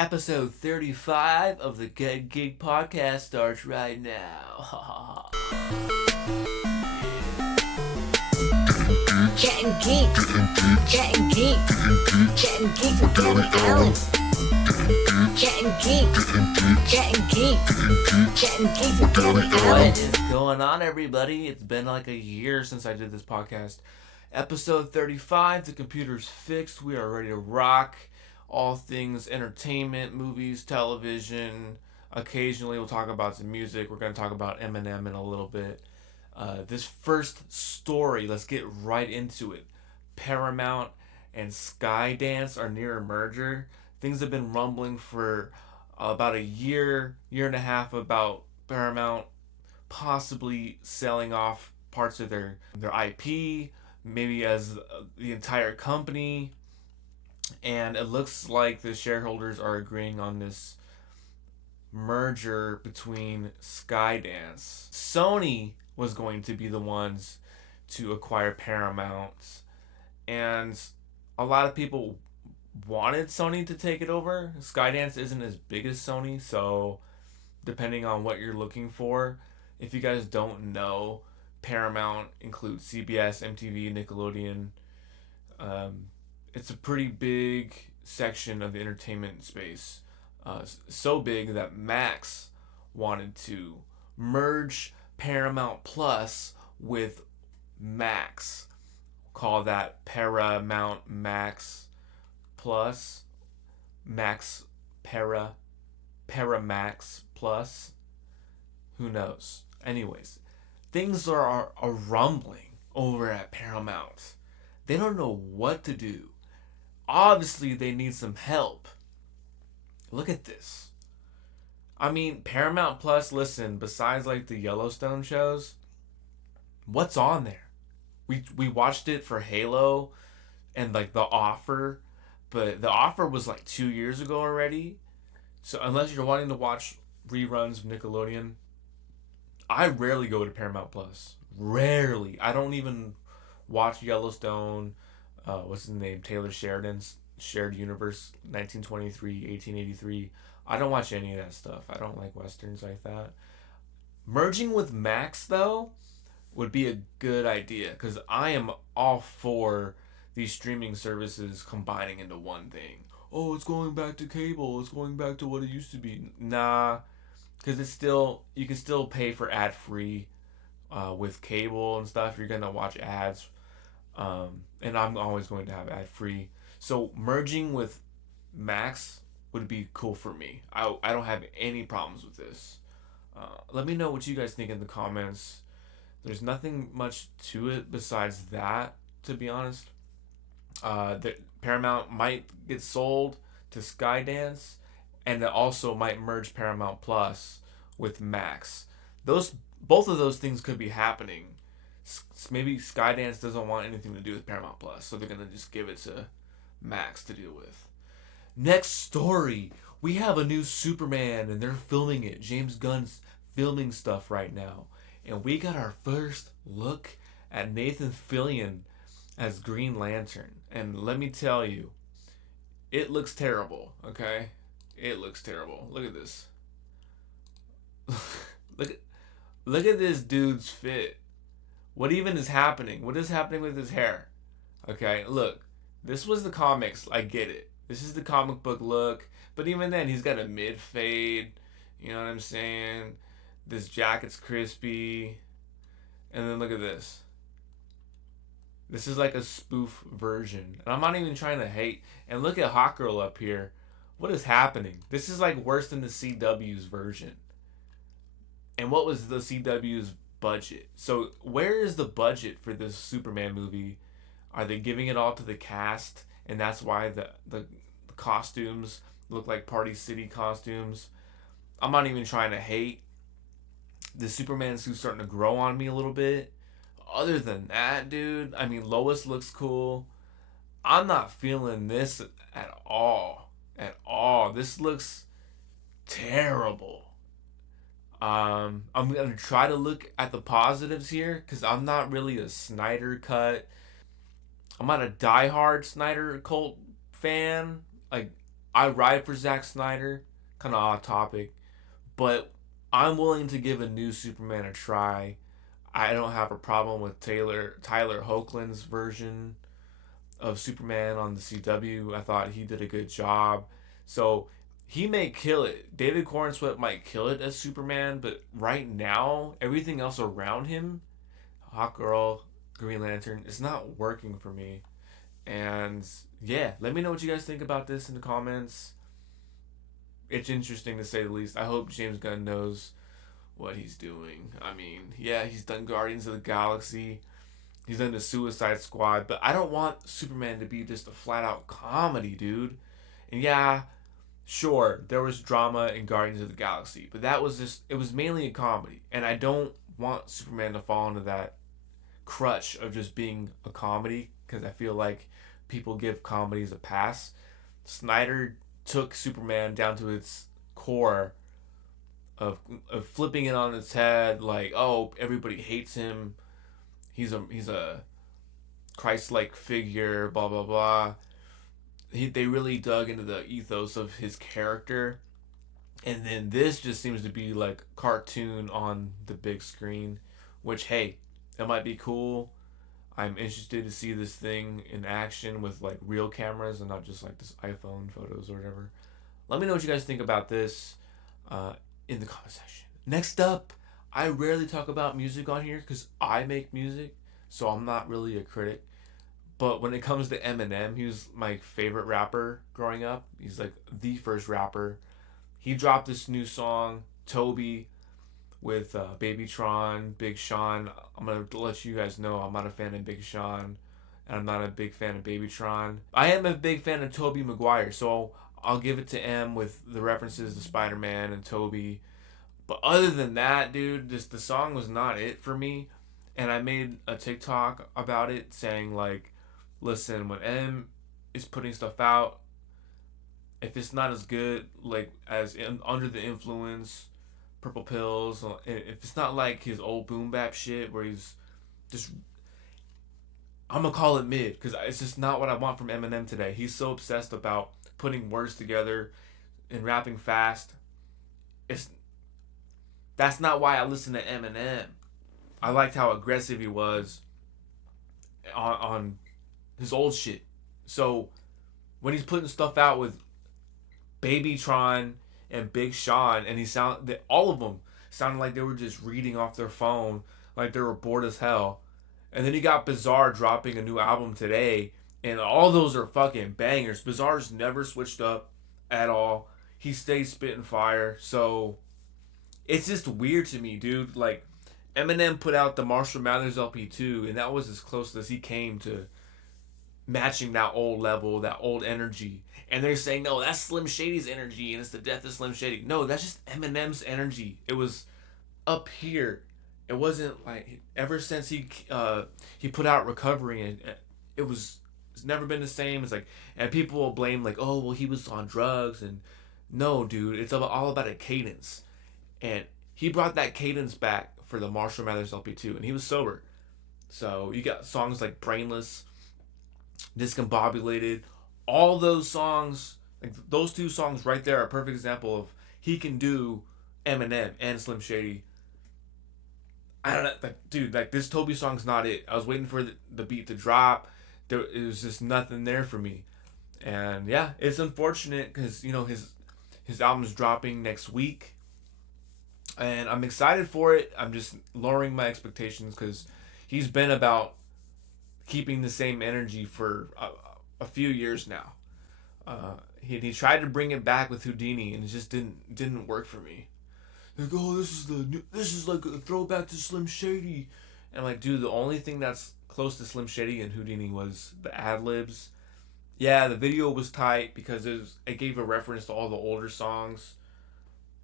Episode 35 of the Gettin Geeked Podcast starts right now. Gettin Geeked, Gettin Geeked, Gettin Geeked with Allen. Gettin Geeked, Gettin Geeked, Gettin Geeked with Allen. What is going on, everybody? It's been like a year since I did this podcast. Episode 35, the computer's fixed. We are ready to rock. All things entertainment, movies, television. Occasionally we'll talk about some music. We're going to talk about Eminem in a little bit. This first story, let's get right into it. Paramount and Skydance are near a merger. Things have been rumbling for about a year and a half about Paramount possibly selling off parts of their IP, maybe as the entire company. And it looks like the shareholders are agreeing on this merger between Skydance. Sony was going to be the ones to acquire Paramount, and a lot of people wanted Sony to take it over. Skydance isn't as big as Sony, so depending on what you're looking for, if you guys don't know, Paramount includes CBS, MTV, Nickelodeon. It's a pretty big section of the entertainment space. So big that Max wanted to merge Paramount Plus with Max. Call that Paramount Max Plus. Max Paramax Plus. Who knows? Anyways, things are rumbling over at Paramount. They don't know what to do. Obviously, they need some help. Look at this. I mean, Paramount Plus, listen, besides like the Yellowstone shows, what's on there? We watched it for Halo and like The Offer, but The Offer was like 2 years ago already. So unless you're wanting to watch reruns of Nickelodeon, I rarely go to Paramount Plus. Rarely. I don't even watch Yellowstone. What's his name? Taylor Sheridan's Shared Universe, 1923, 1883. I don't watch any of that stuff. I don't like westerns like that. Merging with Max, though, would be a good idea, because I am all for these streaming services combining into one thing. Oh, it's going back to cable. It's going back to what it used to be. Nah, because it's still, you can still pay for ad-free with cable and stuff. You're going to watch ads. And I'm always going to have ad-free. So merging with Max would be cool for me. I don't have any problems with this. Let me know what you guys think in the comments. There's nothing much to it besides that, to be honest. The Paramount might get sold to Skydance, and it also might merge Paramount Plus with Max. Both of those things could be happening. Maybe Skydance doesn't want anything to do with Paramount Plus, so they're going to just give it to Max to deal with. Next story. We have a new Superman, and they're filming it. James Gunn's filming stuff right now. And we got our first look at Nathan Fillion as Green Lantern. And let me tell you, it looks terrible, okay? It looks terrible. Look at this. Look at this dude's fit. What even is happening? What is happening with his hair? Okay, look. This was the comics. I get it. This is the comic book look. But even then, he's got a mid-fade. You know what I'm saying? This jacket's crispy. And then look at this. This is like a spoof version. And I'm not even trying to hate. And look at Hot Girl up here. What is happening? This is like worse than the CW's version. And what was the CW's budget? So where is the budget for this Superman movie? Are they giving it all to the cast, and that's why the costumes look like Party City costumes? I'm not even trying to hate. The Superman suit's starting to grow on me a little bit. Other than that, dude, I mean, Lois looks cool. I'm not feeling this at all. At all. This looks terrible. I'm going to try to look at the positives here, because I'm not really a Snyder Cut. I'm not a diehard Snyder Cult fan. Like, I ride for Zack Snyder, kind of off topic, but I'm willing to give a new Superman a try. I don't have a problem with Tyler Hoechlin's version of Superman on the CW. I thought he did a good job. So he may kill it. David Corenswet might kill it as Superman, but right now, everything else around him, Hawkgirl, Green Lantern, is not working for me. And yeah, let me know what you guys think about this in the comments. It's interesting to say the least. I hope James Gunn knows what he's doing. I mean, yeah, he's done Guardians of the Galaxy. He's done the Suicide Squad, but I don't want Superman to be just a flat out comedy, dude. And yeah, sure, there was drama in Guardians of the Galaxy, but it was mainly a comedy. And I don't want Superman to fall into that crutch of just being a comedy, because I feel like people give comedies a pass. Snyder took Superman down to its core of flipping it on its head, like, oh, everybody hates him. He's a Christ-like figure, blah blah blah. They really dug into the ethos of his character, and then this just seems to be like cartoon on the big screen, which, hey, it might be cool. I'm interested to see this thing in action with like real cameras and not just like this iPhone photos or whatever. Let me know what you guys think about this in the comment section. Next up, I rarely talk about music on here because I make music, so I'm not really a critic. But when it comes to Eminem, he was my favorite rapper growing up. He's like the first rapper. He dropped this new song, Tobey, with Babytron, Big Sean. I'm going to let you guys know I'm not a fan of Big Sean, and I'm not a big fan of Babytron. I am a big fan of Tobey Maguire, so I'll give it to M with the references to Spider-Man and Tobey. But other than that, dude, the song was not it for me. And I made a TikTok about it saying, like, listen, when M is putting stuff out, if it's not as good, like, as Under the Influence, Purple Pills, if it's not like his old boom bap shit where he's just, I'm gonna call it mid, because it's just not what I want from Eminem today. He's so obsessed about putting words together and rapping fast. That's not why I listen to Eminem. I liked how aggressive he was on his old shit. So when he's putting stuff out with Babytron and Big Sean, and all of them sounded like they were just reading off their phone, like they were bored as hell. And then he got Bizarre dropping a new album today, and all those are fucking bangers. Bizarre's never switched up at all. He stays spitting fire. So it's just weird to me, dude. Like, Eminem put out the Marshall Mathers LP2, and that was as close as he came to matching that old level, that old energy. And they're saying, no, that's Slim Shady's energy, and it's the death of Slim Shady. No, that's just Eminem's energy. It was up here. It wasn't like, ever since he put out Recovery, and it's never been the same. It's like, and people will blame, like, oh, well, he was on drugs. And no, dude, it's all about a cadence. And he brought that cadence back for the Marshall Mathers LP2, and he was sober. So you got songs like Brainless, Discombobulated, all those songs, like those two songs right there are a perfect example of he can do Eminem and Slim Shady. I don't know, like, dude, like, this Tobey song's not it. I was waiting for the beat to drop. It was just nothing there for me. And yeah, it's unfortunate because, you know, his album's dropping next week. And I'm excited for it. I'm just lowering my expectations because he's been about keeping the same energy for a few years now. He tried to bring it back with Houdini, and it just didn't work for me. Like, oh, this is like a throwback to Slim Shady. And I'm like, dude, the only thing that's close to Slim Shady and Houdini was the ad-libs. Yeah, the video was tight because it gave a reference to all the older songs.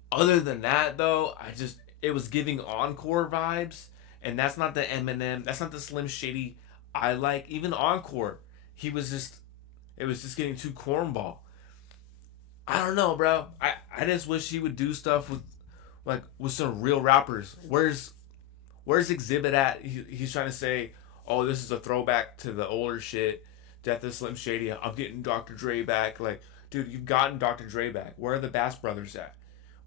Other than that, though, it was giving Encore vibes, and that's not the Eminem, that's not the Slim Shady I like. Even Encore, it was just getting too cornball. I don't know, bro. I just wish he would do stuff with some real rappers. Where's Exhibit at? He's trying to say, oh, this is a throwback to the older shit, Death of Slim Shady. I'm getting Dr. Dre back. Like, Dude, you've gotten Dr. Dre back. Where are the Bass Brothers at?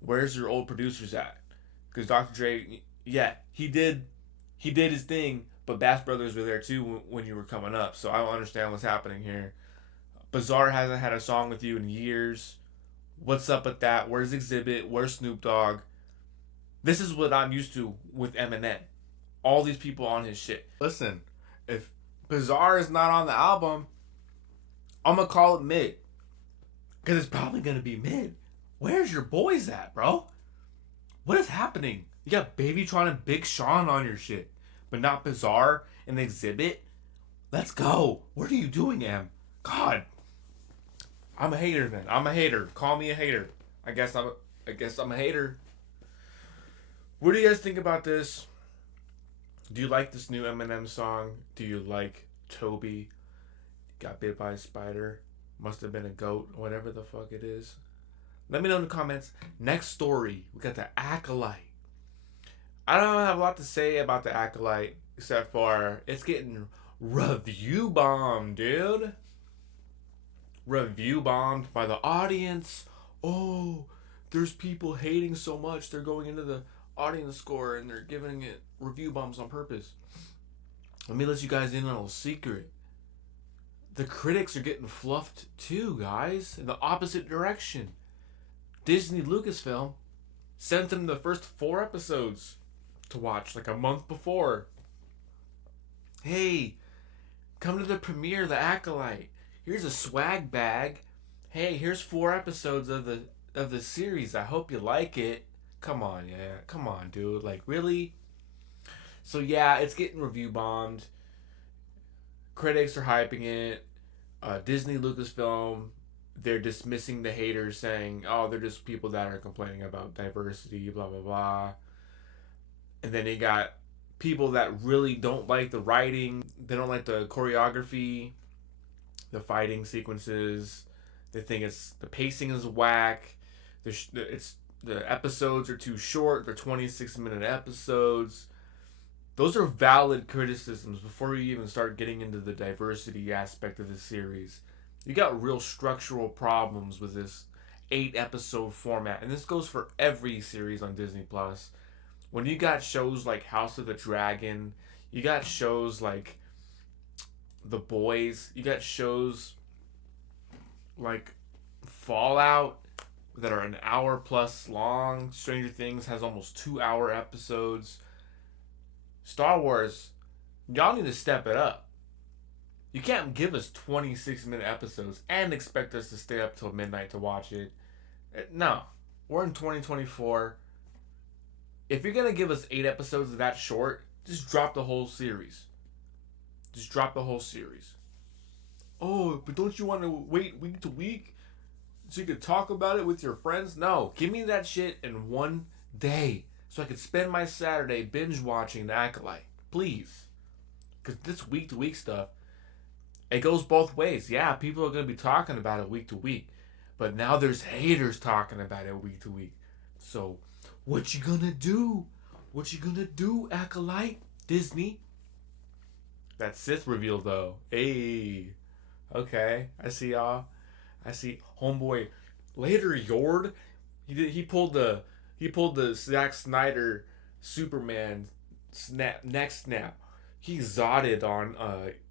Where's your old producers at? Because Dr. Dre, yeah, he did his thing, but Bass Brothers were there too when you were coming up. So I don't understand what's happening here. Bizarre hasn't had a song with you in years. What's up with that? Where's Exhibit? Where's Snoop Dogg? This is what I'm used to with Eminem. All these people on his shit. Listen, if Bizarre is not on the album, I'm going to call it mid. Because it's probably going to be mid. Where's your boys at, bro? What is happening? You got Babytron and Big Sean on your shit, but not Bizarre and Exhibit? Let's go. What are you doing, Em? God. I'm a hater then. I'm a hater. Call me a hater. I guess I'm a hater. What do you guys think about this? Do you like this new Eminem song? Do you like Tobey? Got bit by a spider. Must have been a goat. Whatever the fuck it is. Let me know in the comments. Next story. We got the Acolyte. I don't have a lot to say about the Acolyte. Except for it's getting review bombed, dude. Review bombed by the audience. Oh, there's people hating so much. They're going into the audience score and they're giving it review bombs on purpose. Let me let you guys in on a little secret. The critics are getting fluffed too, guys, in the opposite direction. Disney Lucasfilm sent them the first 4 episodes to watch like a month before. Hey, come to the premiere of the Acolyte. Here's a swag bag. Hey, here's 4 episodes of the series. I hope you like it. Come on, yeah. Come on, dude. Like, really? So, yeah, it's getting review bombed. Critics are hyping it. Disney Lucasfilm, they're dismissing the haters, saying, oh, they're just people that are complaining about diversity, blah, blah, blah. And then they got people that really don't like the writing. They don't like the choreography, the fighting sequences. They think the pacing is whack. The episodes are too short. They're 26-minute episodes. Those are valid criticisms before you even start getting into the diversity aspect of the series. You got real structural problems with this 8-episode format. And this goes for every series on Disney+. When you got shows like House of the Dragon, you got shows like The Boys, you got shows like Fallout that are an hour plus long. Stranger Things has almost 2-hour episodes. Star Wars, y'all need to step it up. You can't give us 26-minute episodes and expect us to stay up till midnight to watch it. No. We're in 2024. If you're going to give us 8 episodes that short, just drop the whole series. Just drop the whole series. Oh, but don't you want to wait week to week so you can talk about it with your friends? No. Give me that shit in one day so I could spend my Saturday binge watching The Acolyte. Please. Because this week to week stuff, it goes both ways. Yeah, people are going to be talking about it week to week. But now there's haters talking about it week to week. So, what you gonna do? What you gonna do, Acolyte? Disney? That Sith reveal, though. Hey. Okay. I see y'all. I see homeboy. Later, Yord. He pulled the Zack Snyder Superman neck snap. He zodded on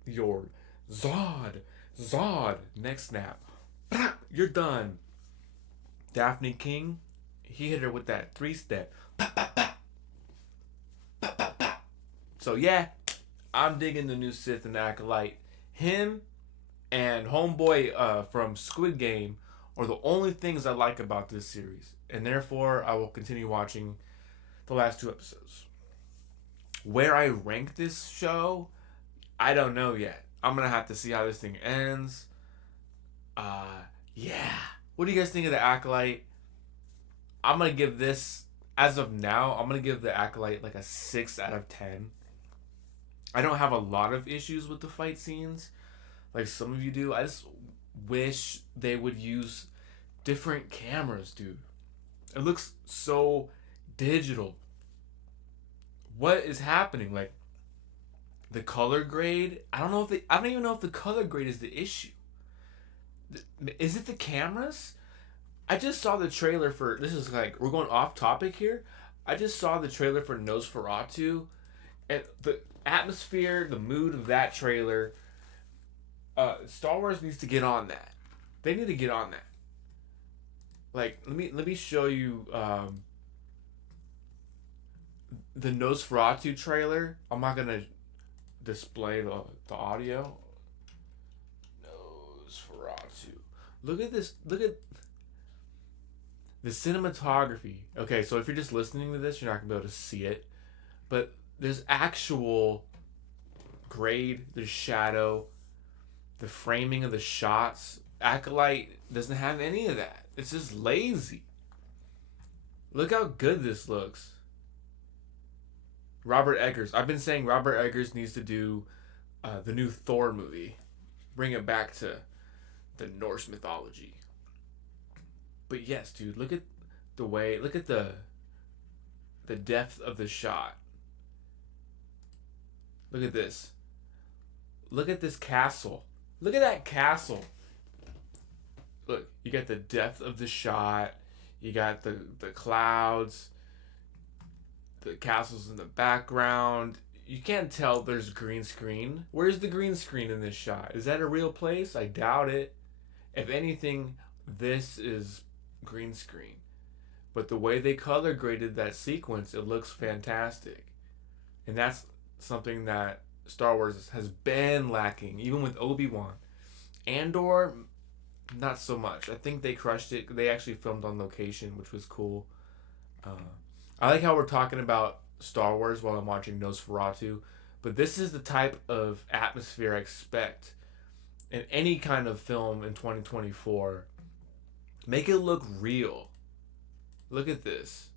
Yord. Zod. Neck snap. You're done. Daphne King, he hit her with that 3-step. So yeah, I'm digging the new Sith and Acolyte. Him and homeboy from Squid Game are the only things I like about this series. And therefore, I will continue watching the last 2 episodes. Where I rank this show, I don't know yet. I'm going to have to see how this thing ends. Yeah. What do you guys think of the Acolyte? I'm going to give this, as of now, I'm going to give the Acolyte like a 6 out of 10. I don't have a lot of issues with the fight scenes like some of you do. I just wish they would use different cameras, dude. It looks so digital. What is happening? Like, the color grade, I don't even know if the color grade is the issue. Is it the cameras? I just saw the trailer for, this is like, we're going off topic here. I just saw the trailer for Nosferatu, and the atmosphere, the mood of that trailer, Star Wars needs to get on that. They need to get on that. Like, let me show you the Nosferatu trailer. I'm not gonna display the audio. Nosferatu. Look at this. Look at the cinematography. Okay, so if you're just listening to this, you're not gonna be able to see it, but there's actual grade. There's shadow. The framing of the shots. Acolyte doesn't have any of that. It's just lazy. Look how good this looks. Robert Eggers. I've been saying Robert Eggers needs to do the new Thor movie. Bring it back to the Norse mythology. But yes, dude, look at the way, look at the depth of the shot. Look at this. Look at this castle. Look at that castle. Look, you got the depth of the shot. You got the clouds. The castle's in the background. You can't tell there's green screen. Where's the green screen in this shot? Is that a real place? I doubt it. If anything, this is green screen. But the way they color graded that sequence, it looks fantastic. And that's something that Star Wars has been lacking, even with Obi-Wan. Andor, not so much. I think they crushed it. They actually filmed on location, which was cool. I like how we're talking about Star Wars while I'm watching Nosferatu, but this is the type of atmosphere I expect in any kind of film in 2024. Make it look real. Look at this.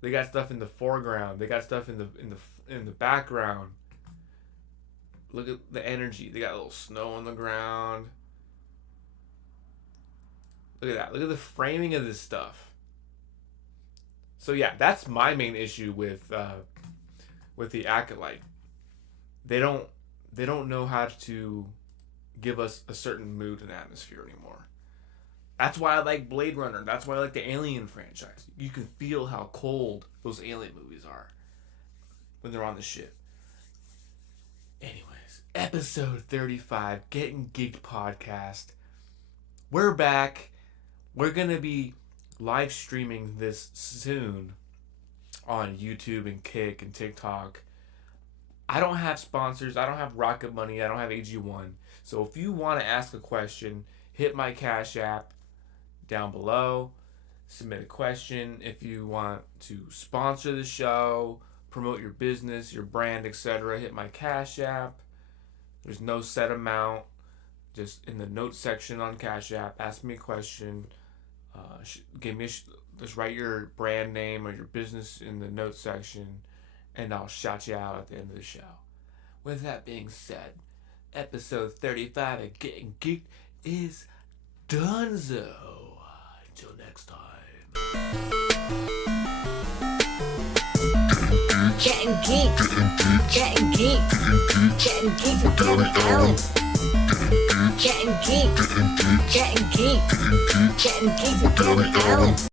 They got stuff in the foreground. They got stuff in the background. Look at the energy. They got a little snow on the ground. Look at that. Look at the framing of this stuff. So yeah, that's my main issue with the Acolyte. They don't know how to give us a certain mood and atmosphere anymore. That's why I like Blade Runner. That's why I like the Alien franchise. You can feel how cold those Alien movies are when they're on the ship. Anyways, episode 35, Gettin Geeked Podcast. We're back. We're gonna be live streaming this soon on YouTube and Kick and TikTok. I don't have sponsors. I don't have Rocket Money. I don't have AG1. So if you want to ask a question, hit my Cash App down below. Submit a question. If you want to sponsor the show, promote your business, your brand, etc., hit my Cash App. There's no set amount. Just in the notes section on Cash App, ask me a question. Just write your brand name or your business in the notes section, and I'll shout you out at the end of the show. With that being said, episode 35 of Gettin Geeked is donezo. Until next time. Gettin Geeked. Gettin Geeked. Gettin Geeked with Garder. Gettin Geeked. Gettin Geeked. Gettin Geeked with Garder.